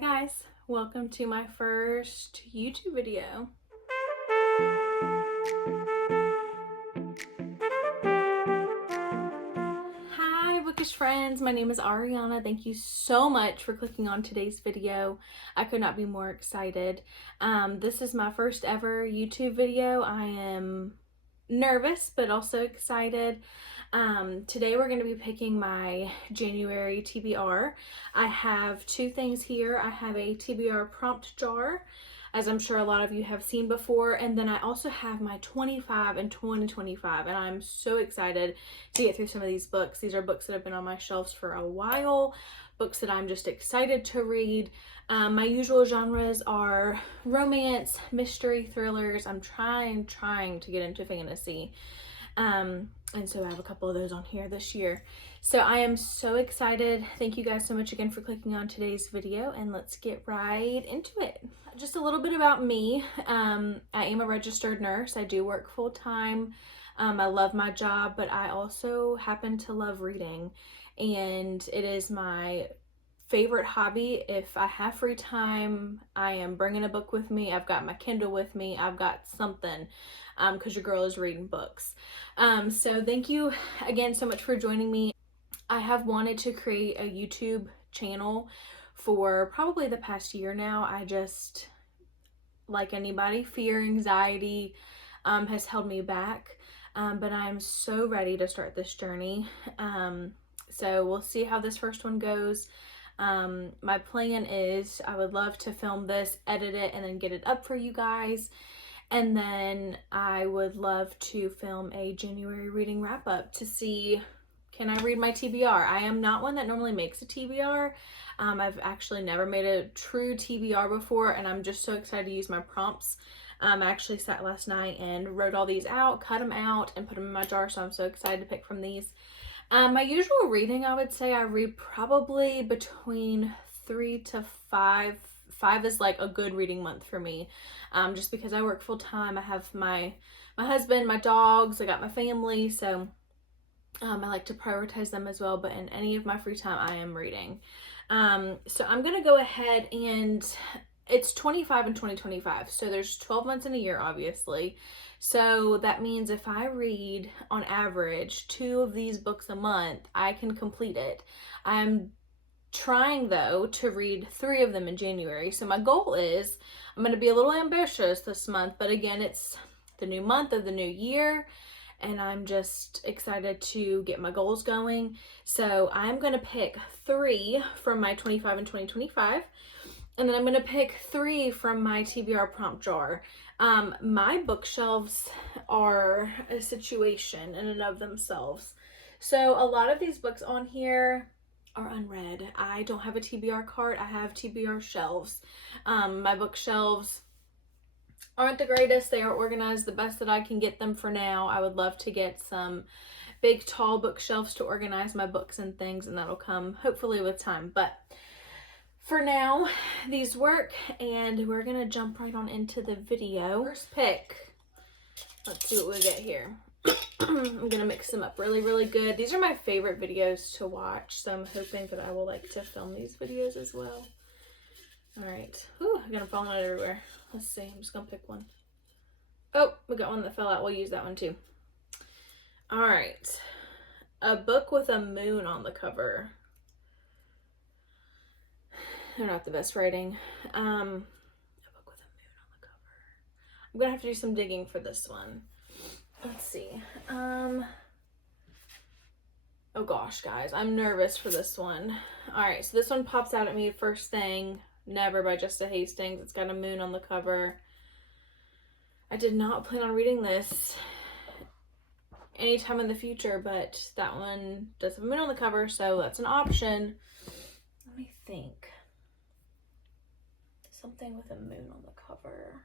guys, welcome to my first YouTube video. Hi bookish friends, my name is Ariana. Thank you so much for clicking on today's video. I could not be more excited. This is my first ever YouTube video. I am nervous but also excited. Today we're going to be picking my January TBR. I have two things here. I have a TBR prompt jar, as I'm sure a lot of you have seen before, and then I also have my 25 and 2025, and I'm so excited to get through some of these books. These are books that have been on my shelves for a while, books that I'm just excited to read. My usual genres are romance, mystery, thrillers. I'm trying to get into fantasy. And so I have a couple of those on here this year. So I am so excited. Thank you guys so much again for clicking on today's video, and let's get right into it. Just a little bit about me. I am a registered nurse. I do work full time. I love my job, but I also happen to love reading, and it is my favorite hobby. If I have free time, I am bringing a book with me. I've got my Kindle with me. I've got something, because your girl is reading books. So thank you again so much for joining me. I have wanted to create a YouTube channel for probably the past year now. I just, like anybody, fear, anxiety has held me back, but I'm so ready to start this journey. So we'll see how this first one goes. My plan is I would love to film this, edit it, and then get it up for you guys. And then I would love to film a January reading wrap up to see, can I read my TBR? I am not one that normally makes a TBR. I've actually never made a true TBR before, and I'm just so excited to use my prompts. I actually sat last night and wrote all these out, cut them out, and put them in my jar, so I'm so excited to pick from these. My usual reading, I would say I read probably between 3 to 5. 5 is like a good reading month for me, just because I work full time. I have my husband, my dogs, I got my family, so I like to prioritize them as well. But in any of my free time, I am reading. So I'm gonna go ahead, and it's 25 and 2025, so there's 12 months in a year, obviously. So that means if I read on average 2 of these books a month, I can complete it. I'm trying though to read 3 of them in January. So my goal is, I'm going to be a little ambitious this month, but again, it's the new month of the new year, and I'm just excited to get my goals going. So I'm going to pick 3 from my 25 and 2025. And then I'm going to pick 3 from my TBR prompt jar. My bookshelves are a situation in and of themselves. So a lot of these books on here are unread. I don't have a TBR cart. I have TBR shelves. My bookshelves aren't the greatest. They are organized the best that I can get them for now. I would love to get some big, tall bookshelves to organize my books and things, and that'll come hopefully with time. But for now, these work, and we're gonna jump right on into the video. First pick. Let's see what we get here. I'm gonna mix them up really good. These are my favorite videos to watch, so I'm hoping that I will like to film these videos as well. All right. Ooh, I'm gonna fall out everywhere. Let's see. I'm just gonna pick one. Oh, we got one that fell out. We'll use that one too. All right. A book with a moon on the cover. They're not the best writing. A book with a moon on the cover. I'm gonna have to do some digging for this one. Let's see. Oh gosh, guys, I'm nervous for this one. All right, so this one pops out at me first thing. Never by Justa Hastings. It's got a moon on the cover. I did not plan on reading this anytime in the future, but that one does have a moon on the cover, so that's an option. Let me think. Something with a moon on the cover.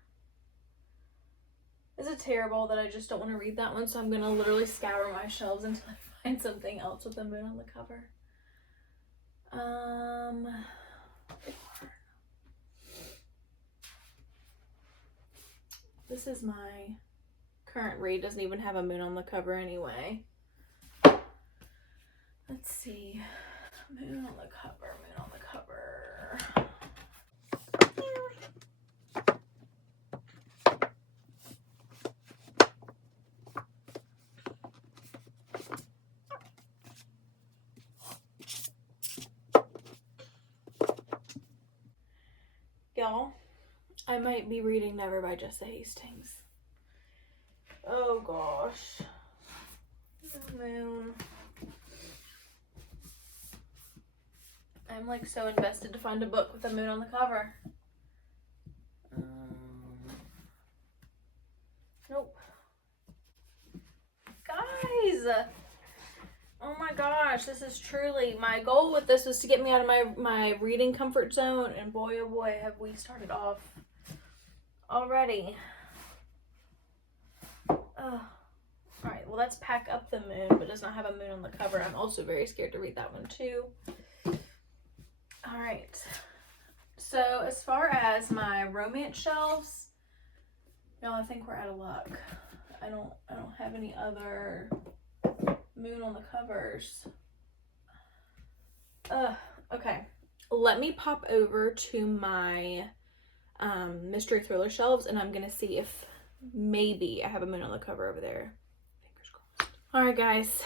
Is it terrible that I just don't want to read that one? So I'm going to literally scour my shelves until I find something else with a moon on the cover. This is my current read. Doesn't even have a moon on the cover anyway. Let's see. Moon on the cover, moon on the cover. y'all. I might be reading Never by Jessa Hastings. Oh gosh. The moon. I'm like so invested to find a book with a moon on the cover. Nope. Guys! Oh my gosh, this is truly, my goal with this was to get me out of my reading comfort zone, and boy oh boy have we started off already. Alright, well let's pack up the moon, but does not have a moon on the cover. I'm also very scared to read that one too. Alright, so as far as my romance shelves, y'all, I think we're out of luck. I don't have any other moon on the covers. Okay, let me pop over to my mystery thriller shelves, and I'm gonna see if maybe I have a moon on the cover over there. Fingers crossed. All right guys,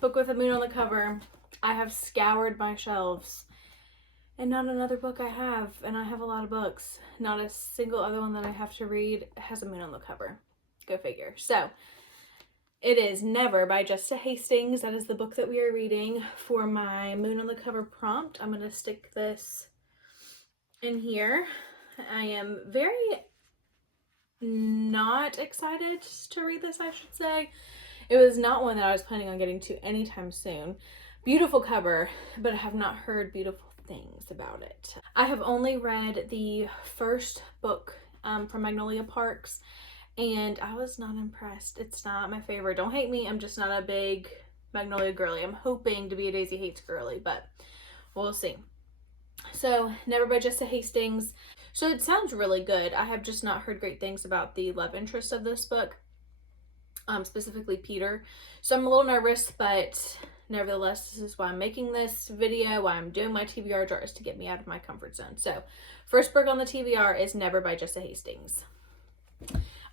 book with a moon on the cover. I have scoured my shelves and not another book I have, and I have a lot of books. Not a single other one that I have to read has a moon on the cover. Go figure. So it is Never by Jessa Hastings. That is the book that we are reading. For my moon on the cover prompt, I'm going to stick this in here. I am very not excited to read this, I should say. It was not one that I was planning on getting to anytime soon. Beautiful cover, but I have not heard beautiful things about it. I have only read the first book from Magnolia Parks, and I was not impressed. It's not my favorite. Don't hate me, I'm just not a big Magnolia girly. I'm hoping to be a Daisy Hates girly, but we'll see. So Never by Jessa Hastings. So it sounds really good. I have just not heard great things about the love interest of this book, specifically Peter. So I'm a little nervous, but nevertheless, this is why I'm making this video, why I'm doing my TBR jar, is to get me out of my comfort zone. So first book on the TBR is Never by Jessa Hastings.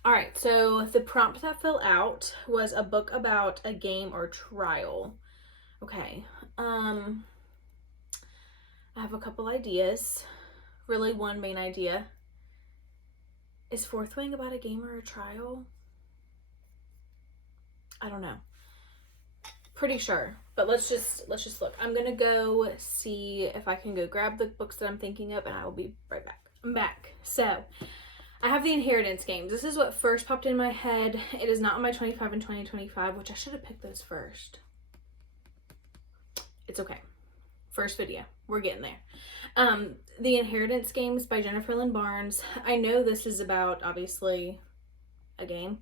All right, so the prompt that fell out was a book about a game or trial. Okay, I have a couple ideas. Really, one main idea. Is Fourth Wing about a game or a trial? I don't know. Pretty sure, but let's just look. I'm gonna go see if I can go grab the books that I'm thinking of, and I will be right back. I'm back. So I have the Inheritance games. This is what first popped in my head. It is not on my 25 and 2025, which I should have picked those first. It's okay. First video. We're getting there. The Inheritance Games by Jennifer Lynn Barnes. I know this is about, obviously, a game.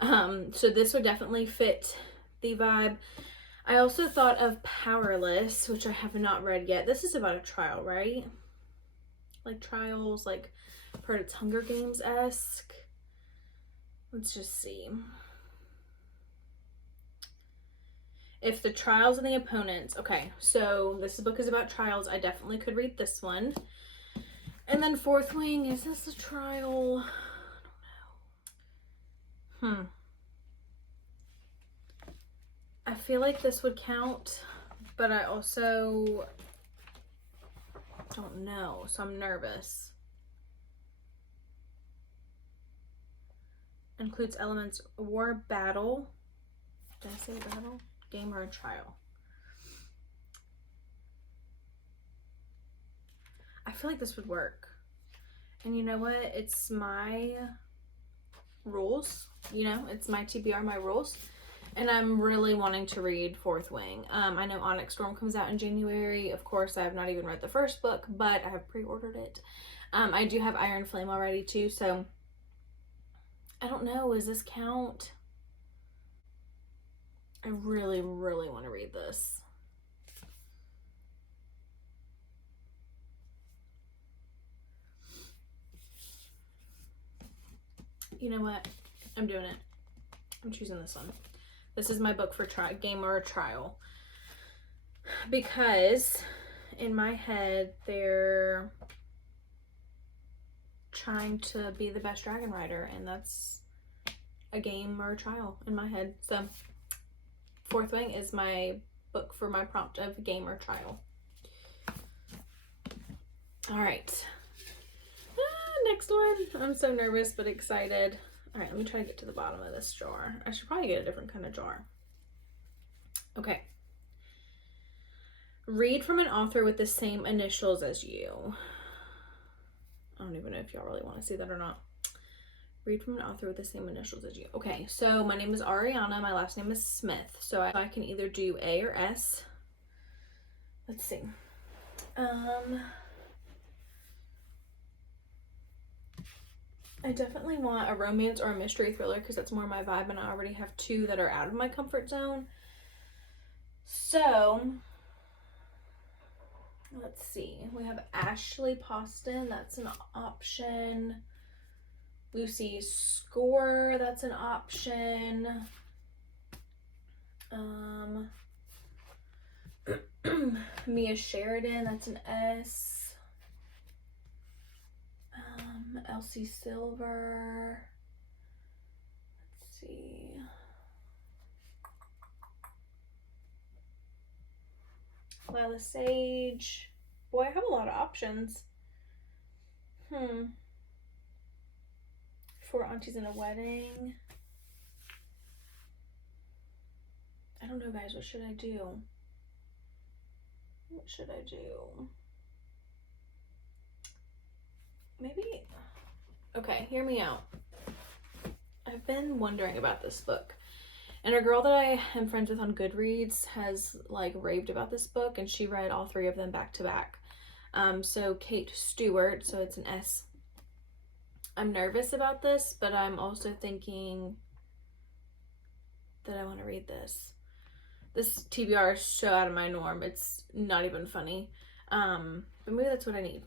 So this would definitely fit the vibe. I also thought of Powerless, which I have not read yet. This is about a trial, right? Like trials, like I've heard it's Hunger Games-esque. Let's just see. If the trials and the opponents. Okay, so this book is about trials. I definitely could read this one. And then Fourth Wing, is this a trial? I don't know. I feel like this would count, but I also don't know, so I'm nervous. Includes elements war, battle. Did I say battle? Game or a trial? I feel like this would work. And you know what? It's my rules. You know, it's my TBR, my rules. And I'm really wanting to read Fourth Wing. I know Onyx Storm comes out in January. Of course, I have not even read the first book, but I have pre-ordered it. I do have Iron Flame already too, so I don't know. Does this count? I really, really want to read this. You know what? I'm doing it. I'm choosing this one. This is my book for game or a trial. Because in my head, they're trying to be the best dragon rider, and that's a game or a trial in my head. So Fourth Wing is my book for my prompt of game or trial. All right. next one. I'm so nervous but excited. All right, let me try to get to the bottom of this jar. I should probably get a different kind of jar. Okay. Read from an author with the same initials as you. I don't even know if y'all really want to see that or not. Read from an author with the same initials as you. Okay, so my name is Ariana. My last name is Smith. So I can either do A or S. Let's see. I definitely want a romance or a mystery thriller because that's more my vibe, and I already have two that are out of my comfort zone. So, let's see. We have Ashley Poston. That's an option. Lucy Score. That's an option. Mia Sheridan. That's an S. Elsie Silver. Let's see. Lila Sage. Boy, I have a lot of options. Four Aunties in a Wedding. I don't know, guys. What should I do? What should I do? Maybe. Okay, hear me out. I've been wondering about this book. And a girl that I am friends with on Goodreads has like raved about this book, and she read all three of them back to back. So Kate Stewart, so it's an S. I'm nervous about this, but I'm also thinking that I want to read this. This TBR is so out of my norm. It's not even funny. But maybe that's what I need.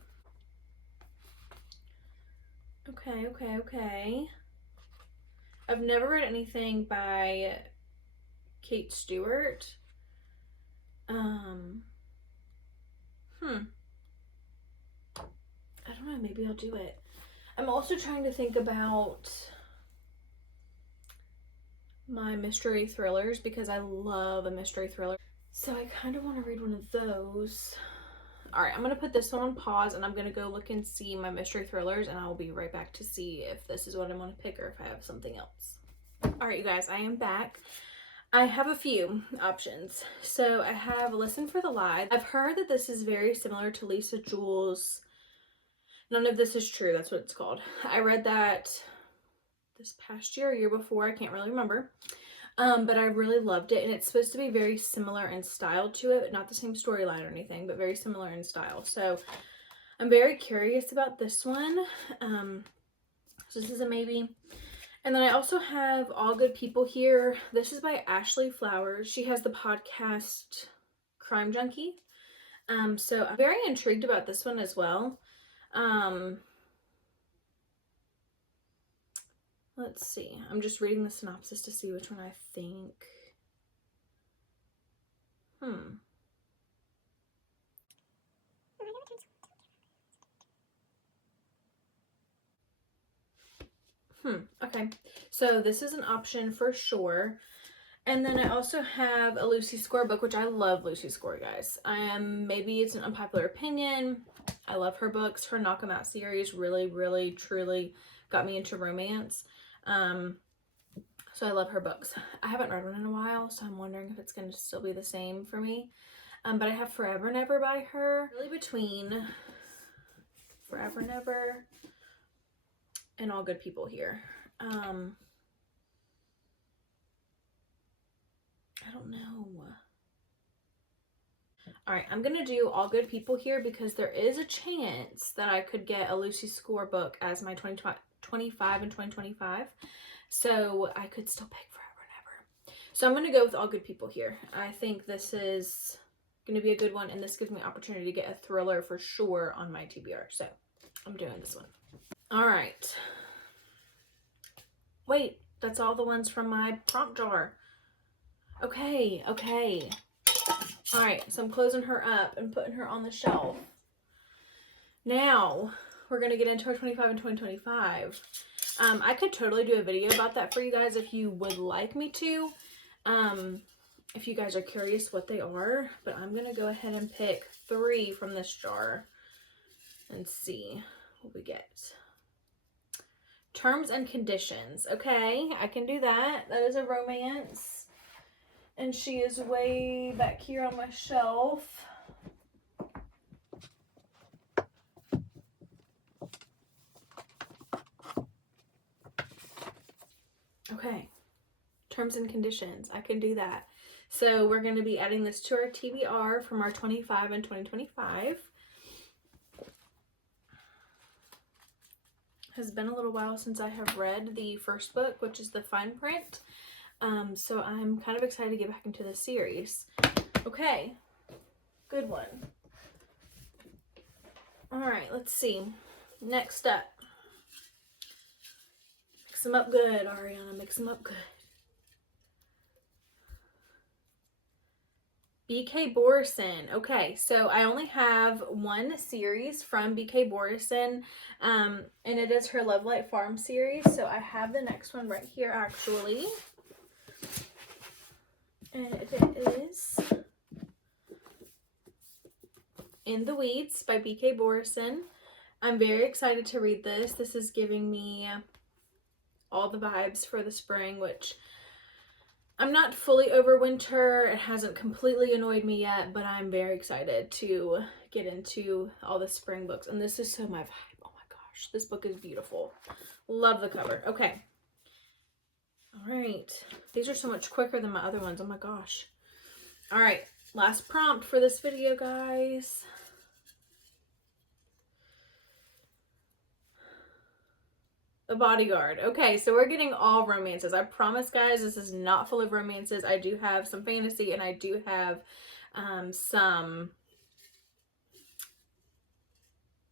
Okay. I've never read anything by Kate Stewart. I don't know, maybe I'll do it. I'm also trying to think about my mystery thrillers because I love a mystery thriller. So I kind of want to read one of those. All right, I'm going to put this one on pause and I'm going to go look and see my mystery thrillers, and I'll be right back to see if this is what I want to pick or if I have something else. All right, you guys, I am back. I have a few options. So I have Listen for the Lie. I've heard that this is very similar to Lisa Jewell's None of This Is True. That's what it's called. I read that this past year or year before. I can't really remember. But I really loved it, and it's supposed to be very similar in style to it. Not the same storyline or anything, but very similar in style. So I'm very curious about this one. So this is a maybe. And then I also have All Good People Here. This is by Ashley Flowers. She has the podcast Crime Junkie. So I'm very intrigued about this one as well. Let's see. I'm just reading the synopsis to see which one I think. Okay. So this is an option for sure. And then I also have a Lucy Score book, which I love Lucy Score, guys. Maybe it's an unpopular opinion. I love her books. Her Knock 'Em Out series really, truly got me into romance. So I love her books. I haven't read one in a while, so I'm wondering if it's going to still be the same for me. But I have Forever Never by her. Really between Forever Never and All Good People Here. I don't know. All right, I'm gonna do All Good People Here because there is a chance that I could get a Lucy Score book as my 2025 and 2025. So I could still pick Forever Never. So I'm gonna go with All Good People Here. I think this is gonna be a good one, and this gives me opportunity to get a thriller for sure on my TBR. So I'm doing this one. All right. Wait, that's all the ones from my prompt jar. Okay. All right, so I'm closing her up and putting her on the shelf. Now, we're going to get into our 25 and 2025. I could totally do a video about that for you guys if you would like me to. If you guys are curious what they are. But I'm going to go ahead and pick 3 from this jar and see what we get. Terms and Conditions. Okay, I can do that. That is a romance. And she is way back here on my shelf. Okay, Terms and Conditions. I can do that. So we're going to be adding this to our TBR from our 25 and 2025. Has been a little while since I have read the first book, which is the fine print. So I'm kind of excited to get back into this series. Okay, good one. All right, let's see. Next up. Mix them up good, Ariana. Mix them up good. BK Borison. Okay, so I only have one series from BK Borison, and it is her Love Light Farm series. So I have the next one right here, actually. And it is In the Weeds by BK Borison. I'm very excited to read this. This is giving me all the vibes for the spring, which I'm not fully over winter. It hasn't completely annoyed me yet, but I'm very excited to get into all the spring books. And this is so my vibe. Oh my gosh, this book is beautiful. Love the cover. Okay. All right. These are so much quicker than my other ones. Oh my gosh. All right. Last prompt for this video, guys. The Bodyguard. Okay, so we're getting all romances. I promise, guys, this is not full of romances. I do have some fantasy, and I do have some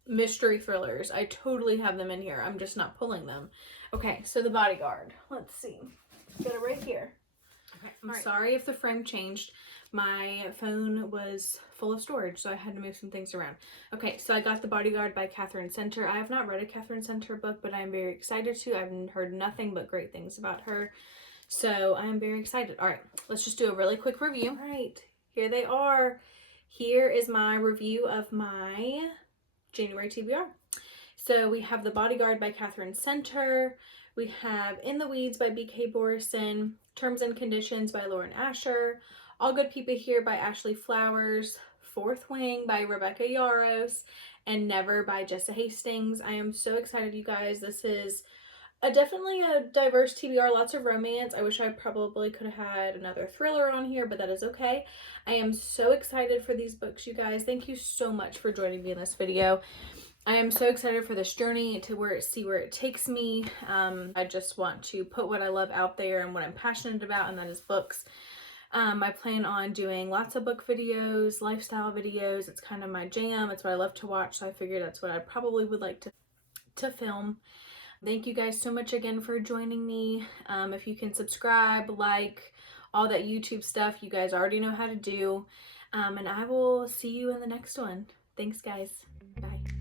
mystery thrillers. I totally have them in here. I'm just not pulling them. Okay, so The Bodyguard. Let's see. Got it right here. Okay, I'm sorry if the frame changed. My phone was full of storage, so I had to move some things around. Okay, so I got The Bodyguard by Catherine Center. I have not read a Catherine Center book, but I'm very excited to. I've heard nothing but great things about her, so I'm very excited. All right, let's just do a really quick review. All right, here they are. Here is my review of my January TBR. So we have The Bodyguard by Catherine Center. We have In the Weeds by BK Borison. Terms and Conditions by Lauren Asher. All Good People Here by Ashley Flowers. Fourth Wing by Rebecca Yaros. And Never by Jessa Hastings. I am so excited, you guys. This is definitely a diverse TBR, lots of romance. I wish I probably could have had another thriller on here, but that is okay. I am so excited for these books, you guys. Thank you so much for joining me in this video. I am so excited for this journey to see where it takes me. I just want to put what I love out there and what I'm passionate about, and that is books. I plan on doing lots of book videos, lifestyle videos. It's kind of my jam. It's what I love to watch, so I figured that's what I probably would like to film. Thank you guys so much again for joining me. If you can subscribe, like, all that YouTube stuff, you guys already know how to do. And I will see you in the next one. Thanks, guys. Bye.